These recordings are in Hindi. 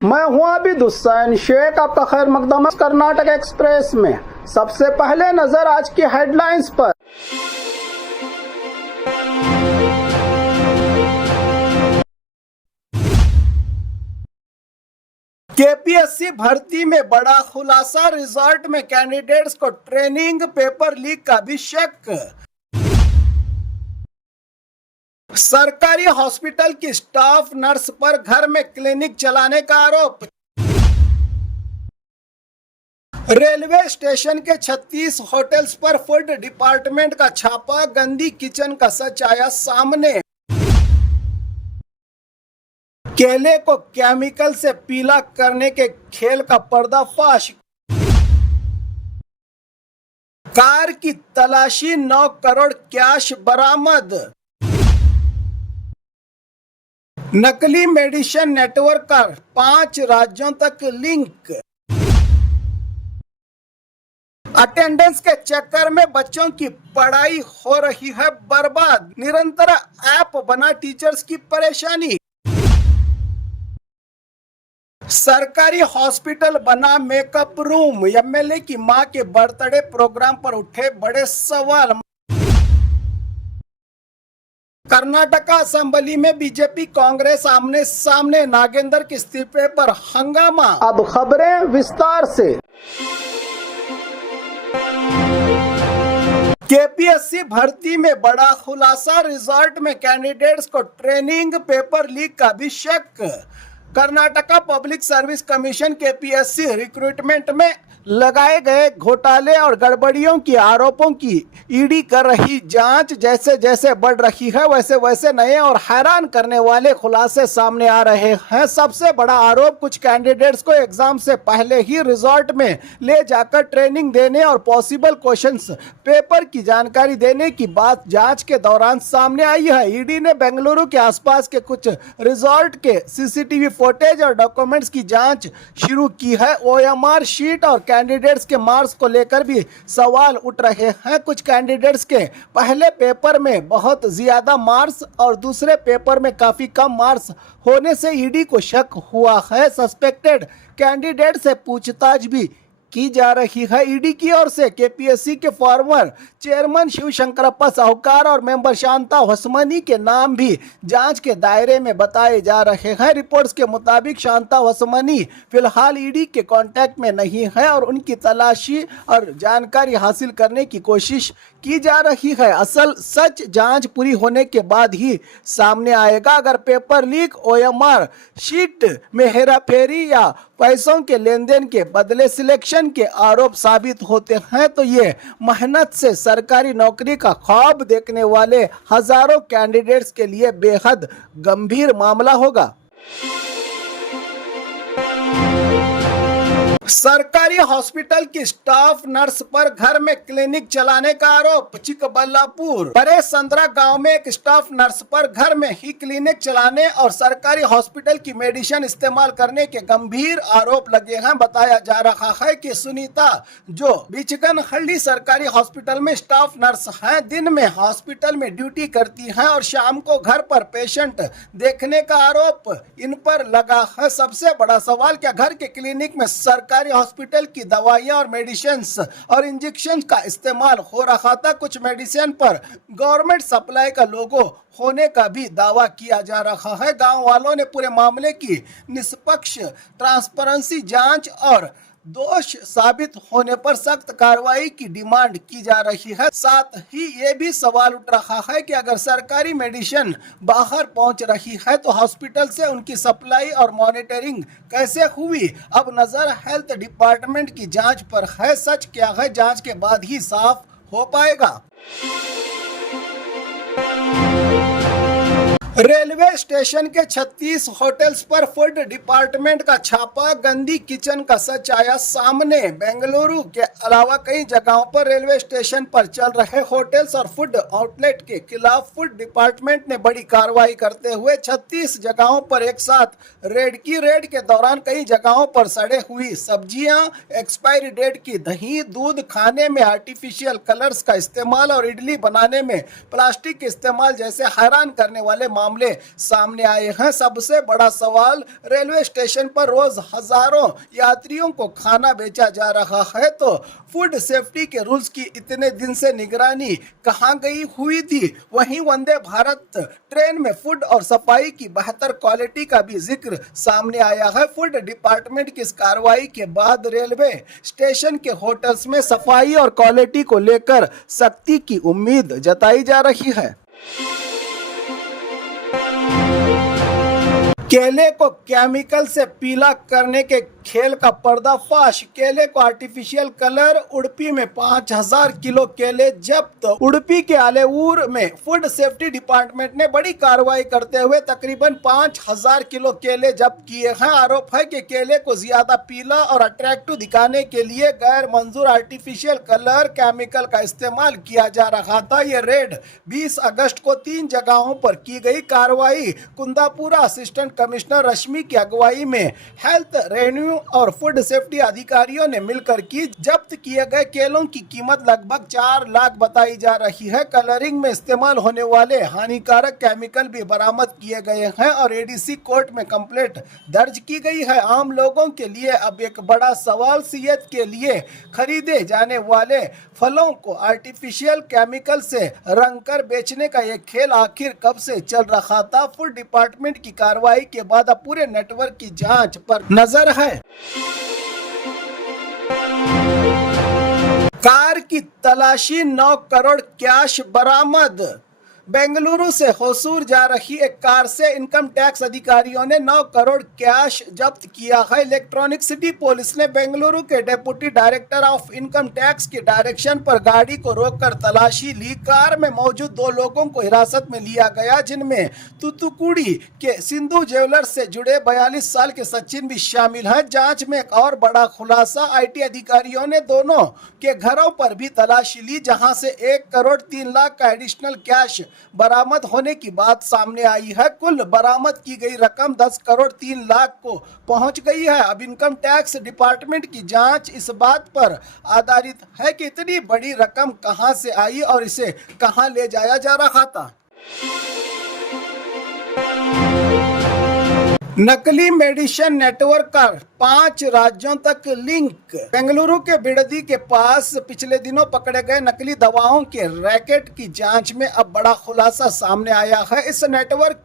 मैं हूं आबिद हुसैन शेख, आपका खैर मकदम कर्नाटक एक्सप्रेस में। सबसे पहले नजर आज की हेडलाइंस पर। केपीएससी भर्ती में बड़ा खुलासा, रिजल्ट में कैंडिडेट्स को ट्रेनिंग पेपर लीक का भी शक। सरकारी हॉस्पिटल की स्टाफ नर्स पर घर में क्लिनिक चलाने का आरोप। रेलवे स्टेशन के 36 होटल्स पर फूड डिपार्टमेंट का छापा, गंदी किचन का सच आया सामने। केले को केमिकल से पीला करने के खेल का पर्दाफाश। कार की तलाशी, 9 करोड़ कैश बरामद। नकली मेडिसिन नेटवर्क का 5 राज्यों तक लिंक। अटेंडेंस के चक्कर में बच्चों की पढ़ाई हो रही है बर्बाद, निरंतर ऐप बना टीचर्स की परेशानी। सरकारी हॉस्पिटल बना मेकअप रूम, एमएलए की मां के बर्थडे प्रोग्राम पर उठे बड़े सवाल। कर्नाटक असेंबली में बीजेपी कांग्रेस आमने सामने, नागेंद्र के इस्तीफे पर हंगामा। अब खबरें विस्तार से। केपीएससी भर्ती में बड़ा खुलासा, रिजल्ट में कैंडिडेट्स को ट्रेनिंग पेपर लीक का भी शक। Karnataka public service commission KPSC recruitment में लगाए गए घोटाले और गड़बड़ियों की आरोपों की ईडी कर रही जांच जैसे जैसे बढ़ रही है, वैसे वैसे नए और हैरान करने वाले खुलासे सामने आ रहे हैं। सबसे बड़ा आरोप, कुछ कैंडिडेट्स को एग्जाम से पहले ही रिजल्ट में ले जाकर ट्रेनिंग देने और पॉसिबल क्वेश्चंस पेपर की जानकारी देने की बात जांच के दौरान सामने आई है। ईडी ने बेंगलुरु के आसपास के कुछ रिजॉर्ट के सीसीटीवी फुटेज और डॉक्यूमेंट्स की जांच शुरू की है। ओएमआर शीट और कैंडिडेट्स के मार्क्स को लेकर भी सवाल उठ रहे हैं। कुछ कैंडिडेट्स के पहले पेपर में बहुत ज्यादा मार्क्स और दूसरे पेपर में काफी कम मार्क्स होने से ईडी को शक हुआ है। सस्पेक्टेड कैंडिडेट से पूछताछ भी की जा रही है। ईडी की ओर से केपीएससी के फॉर्मर चेयरमैन शिवशंकरप्पा साहूकार और मेंबर शांता होसमनी के नाम भी जांच के दायरे में बताए जा रहे हैं। रिपोर्ट्स के मुताबिक शांता होसमनी फिलहाल ईडी के कांटेक्ट में नहीं है और उनकी तलाशी और जानकारी हासिल करने की कोशिश की जा रही है। असल सच जांच पूरी होने के बाद ही सामने आएगा। अगर पेपर लीक, ओएमआर शीट में हेराफेरी या पैसों के लेन देन के बदले सिलेक्शन के आरोप साबित होते हैं तो ये मेहनत से सरकारी नौकरी का ख्वाब देखने वाले हजारों कैंडिडेट्स के लिए बेहद गंभीर मामला होगा। सरकारी हॉस्पिटल की स्टाफ नर्स पर घर में क्लिनिक चलाने का आरोप। चिकबल्लापुर परे संद्रा गांव में एक स्टाफ नर्स पर घर में ही क्लिनिक चलाने और सरकारी हॉस्पिटल की मेडिसिन इस्तेमाल करने के गंभीर आरोप लगे हैं। बताया जा रहा है कि सुनीता, जो बिचकनहल्ली सरकारी हॉस्पिटल में स्टाफ नर्स हैं, दिन में हॉस्पिटल में ड्यूटी करती हैं और शाम को घर पर पेशेंट देखने का आरोप इन पर लगा है। सबसे बड़ा सवाल, क्या घर के क्लिनिक में सरकारी हॉस्पिटल की दवाइयां और मेडिसिन्स और इंजेक्शन का इस्तेमाल हो रहा था? कुछ मेडिसिन पर गवर्नमेंट सप्लाई का लोगो होने का भी दावा किया जा रहा है। गांव वालों ने पूरे मामले की निष्पक्ष ट्रांसपेरेंसी जांच और दोष साबित होने पर सख्त कार्रवाई की डिमांड की जा रही है। साथ ही ये भी सवाल उठ रहा है कि अगर सरकारी मेडिसिन बाहर पहुंच रही है तो हॉस्पिटल से उनकी सप्लाई और मॉनिटरिंग कैसे हुई? अब नजर हेल्थ डिपार्टमेंट की जांच पर है। सच क्या है, जांच के बाद ही साफ हो पाएगा। रेलवे स्टेशन के 36 होटल्स पर फूड डिपार्टमेंट का छापा, गंदी किचन का सच आया सामने। बेंगलुरु के अलावा कई जगहों पर रेलवे स्टेशन पर चल रहे होटल्स और फूड आउटलेट के खिलाफ फूड डिपार्टमेंट ने बड़ी कार्रवाई करते हुए 36 जगहों पर एक साथ रेड की। रेड के दौरान कई जगहों पर सड़े हुई सब्जियां, एक्सपायरी डेट की दही, दूध, खाने में आर्टिफिशियल कलर्स का इस्तेमाल और इडली बनाने में प्लास्टिक के इस्तेमाल जैसे हैरान करने वाले मामले सामने आए हैं। सबसे बड़ा सवाल, रेलवे स्टेशन पर रोज हजारों यात्रियों को खाना बेचा जा रहा है, तो फूड सेफ्टी के रूल्स की इतने दिन से निगरानी कहां गई हुई थी। वहीं वंदे भारत ट्रेन में फूड और सफाई की बेहतर क्वालिटी का भी जिक्र सामने आया है। फूड डिपार्टमेंट की इस कार्रवाई के बाद रेलवे स्टेशन के होटल्स में सफाई और क्वालिटी को लेकर सख्ती की उम्मीद जताई जा रही है। केले को केमिकल से पीला करने के खेल का पर्दाफाश। केले को आर्टिफिशियल कलर। उडुपी में 5000 किलो केले जब्त। उडुपी के आलेऊर में फूड सेफ्टी डिपार्टमेंट ने बड़ी कार्रवाई करते हुए तकरीबन 5000 किलो केले जब्त किए हैं। आरोप है कि केले को ज्यादा पीला और अट्रैक्टिव दिखाने के लिए गैर मंजूर आर्टिफिशियल कलर केमिकल का इस्तेमाल किया जा रहा था। ये रेड 20 अगस्त को 3 जगहों पर की गई। कार्रवाई कुंदापुरा असिस्टेंट कमिश्नर रश्मि की अगुवाई में हेल्थ, रेवेन्यू और फूड सेफ्टी अधिकारियों ने मिलकर की। जब्त किए गए केलों की कीमत लगभग 4 लाख बताई जा रही है। कलरिंग में इस्तेमाल होने वाले हानिकारक केमिकल भी बरामद किए गए हैं और एडीसी कोर्ट में कंप्लेंट दर्ज की गई है। आम लोगों के लिए अब एक बड़ा सवाल, सेहत के लिए खरीदे जाने वाले फलों को आर्टिफिशियल केमिकल से रंगकर बेचने का यह खेल आखिर कब से चल रहा था। फूड डिपार्टमेंट की कार्रवाई के बाद अब पूरे नेटवर्क की जांच पर नजर है। कार की तलाशी, 9 करोड़ कैश बरामद। बेंगलुरु से होसूर जा रही एक कार से इनकम टैक्स अधिकारियों ने 9 करोड़ कैश जब्त किया है। इलेक्ट्रॉनिक सिटी पुलिस ने बेंगलुरु के deputy director of income tax के डायरेक्शन पर गाड़ी को रोककर तलाशी ली। कार में मौजूद 2 लोगों को हिरासत में लिया गया, जिनमें तुतुकुड़ी के सिंधु ज्वेलर्स से जुड़े 42 साल के सचिन भी शामिल हैं। जांच में एक और बड़ा खुलासा, आईटी अधिकारियों ने दोनों के घरों पर भी तलाशी ली, जहां से 1 करोड़ 3 लाख का एडिशनल कैश बरामद होने की बात सामने आई है। कुल बरामद की गई रकम 10 करोड़ 3 लाख को पहुंच गई है। अब इनकम टैक्स डिपार्टमेंट की जांच इस बात पर आधारित है कि इतनी बड़ी रकम कहां से आई और इसे कहां ले जाया जा रहा था। नकली मेडिसिन नेटवर्क का 5 राज्यों तक लिंक। बेंगलुरु के बिडदी के पास पिछले दिनों पकड़े गए नकली दवाओं के रैकेट की जांच में अब बड़ा खुलासा सामने आया है। इस नेटवर्क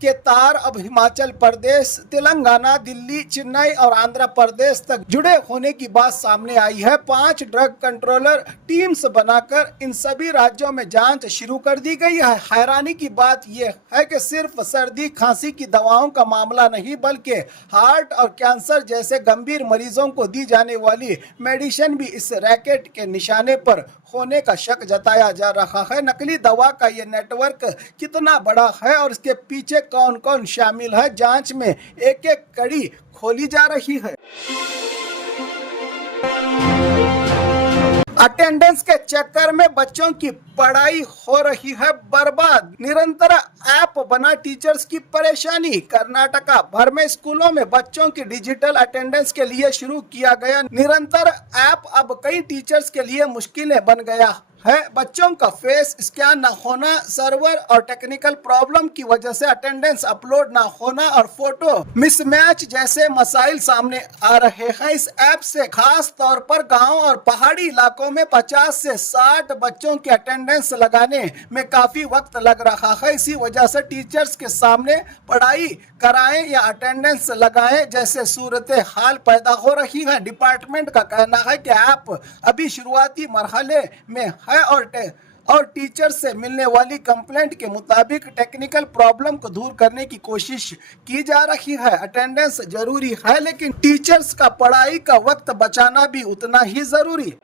के तार अब हिमाचल प्रदेश, तेलंगाना, दिल्ली, चेन्नई और आंध्र प्रदेश तक जुड़े होने की बात सामने आई है। 5 ड्रग कंट्रोलर टीम्स बनाकर इन सभी राज्यों में जांच शुरू कर दी गई है। हैरानी की बात यह है कि सिर्फ सर्दी खांसी की दवाओं का मामला नहीं, बल्कि हार्ट और कैंसर जैसे गंभीर मरीजों को दी जाने वाली मेडिसिन भी इस रैकेट के निशाने पर होने का शक जताया जा रहा है। नकली दवा का ये नेटवर्क कितना बड़ा है और इसके पीछे कौन कौन शामिल है, जांच में एक एक कड़ी खोली जा रही है। अटेंडेंस के चक्कर में बच्चों की पढ़ाई हो रही है बर्बाद। निरंतर ऐप बना टीचर्स की परेशानी। कर्नाटका भर में स्कूलों में बच्चों की डिजिटल अटेंडेंस के लिए शुरू किया गया निरंतर ऐप अब कई टीचर्स के लिए मुश्किलें बन गया है। बच्चों का फेस स्कैन न होना, सर्वर और टेक्निकल प्रॉब्लम की वजह से अटेंडेंस अपलोड न होना और फोटो मिसमैच जैसे मसाइल सामने आ रहे हैं। इस ऐप से खास तौर पर गांव और पहाड़ी इलाकों में 50 से 60 बच्चों की अटेंडेंस लगाने में काफी वक्त लग रहा है। इसी वजह से टीचर्स के सामने पढ़ाई कराएं या अटेंडेंस लगाएं जैसे सूरत हाल पैदा हो रही है। डिपार्टमेंट का कहना है कि ऐप अभी शुरुआती मरहले में है और टीचर से मिलने वाली कंप्लेंट के मुताबिक टेक्निकल प्रॉब्लम को दूर करने की कोशिश की जा रही है। अटेंडेंस जरूरी है, लेकिन टीचर्स का पढ़ाई का वक्त बचाना भी उतना ही जरूरी।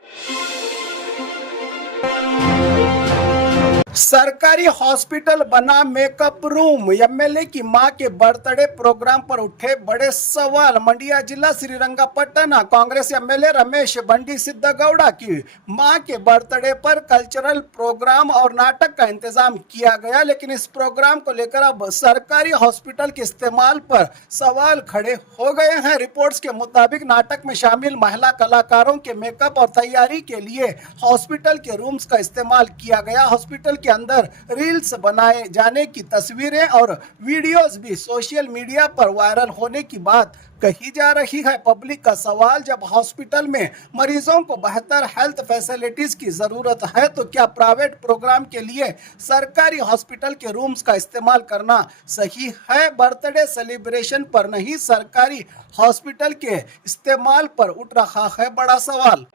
सरकारी हॉस्पिटल बना मेकअप रूम। एमएलए की मां के बर्थडे प्रोग्राम पर उठे बड़े सवाल। मंडिया जिला श्रीरंगपट्टना कांग्रेस एमएलए रमेश बंडी सिद्धगौड़ा की मां के बर्थडे पर कल्चरल प्रोग्राम और नाटक का इंतजाम किया गया, लेकिन इस प्रोग्राम को लेकर अब सरकारी हॉस्पिटल के इस्तेमाल पर सवाल खड़े हो गए हैं। रिपोर्ट्स के मुताबिक नाटक में शामिल महिला कलाकारों के मेकअप और तैयारी के लिए हॉस्पिटल के रूम्स का इस्तेमाल किया गया। हॉस्पिटल के के अंदर रील्स बनाए जाने की तस्वीरें और वीडियोस भी सोशल मीडिया पर वायरल होने की बात कही जा रही है। पब्लिक का सवाल, जब हॉस्पिटल में मरीजों को बेहतर हेल्थ फैसिलिटीज की जरूरत है तो क्या प्राइवेट प्रोग्राम के लिए सरकारी हॉस्पिटल के रूम्स का इस्तेमाल करना सही है? बर्थडे सेलिब्रेशन पर नहीं, सरकारी हॉस्पिटल के इस्तेमाल पर उठ रहा है बड़ा सवाल।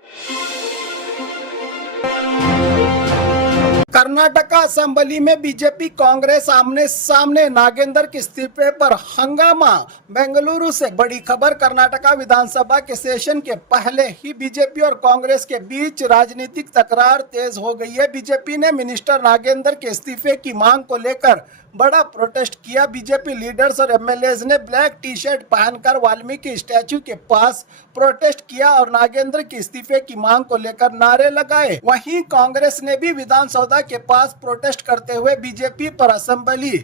कर्नाटका असेंबली में बीजेपी कांग्रेस आमने सामने, नागेंद्र के इस्तीफे पर हंगामा। बेंगलुरु से बड़ी खबर, कर्नाटका विधानसभा के सेशन के पहले ही बीजेपी और कांग्रेस के बीच राजनीतिक तकरार तेज हो गई है। बीजेपी ने मिनिस्टर नागेंद्र के इस्तीफे की मांग को लेकर बड़ा प्रोटेस्ट किया। बीजेपी लीडर्स और एमएलएज ने ब्लैक टी शर्ट पहनकर वाल्मीकि स्टैच्यू के पास प्रोटेस्ट किया और नागेंद्र के इस्तीफे की मांग को लेकर नारे लगाए। वहीं कांग्रेस ने भी विधानसभा के पास प्रोटेस्ट करते हुए बीजेपी पर असेंबली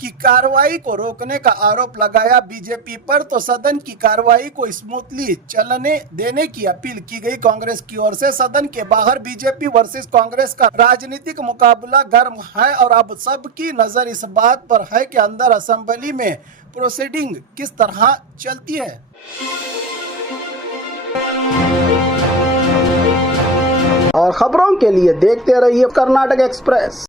की कार्रवाई को रोकने का आरोप लगाया। बीजेपी पर तो सदन की कार्रवाई को स्मूथली चलने देने की अपील की गई। कांग्रेस की ओर से सदन के बाहर बीजेपी वर्सेस कांग्रेस का राजनीतिक मुकाबला गर्म है और अब सबकी नजर इस बात पर है कि अंदर असेंबली में प्रोसीडिंग किस तरह चलती है। और खबरों के लिए देखते रहिए कर्नाटक एक्सप्रेस।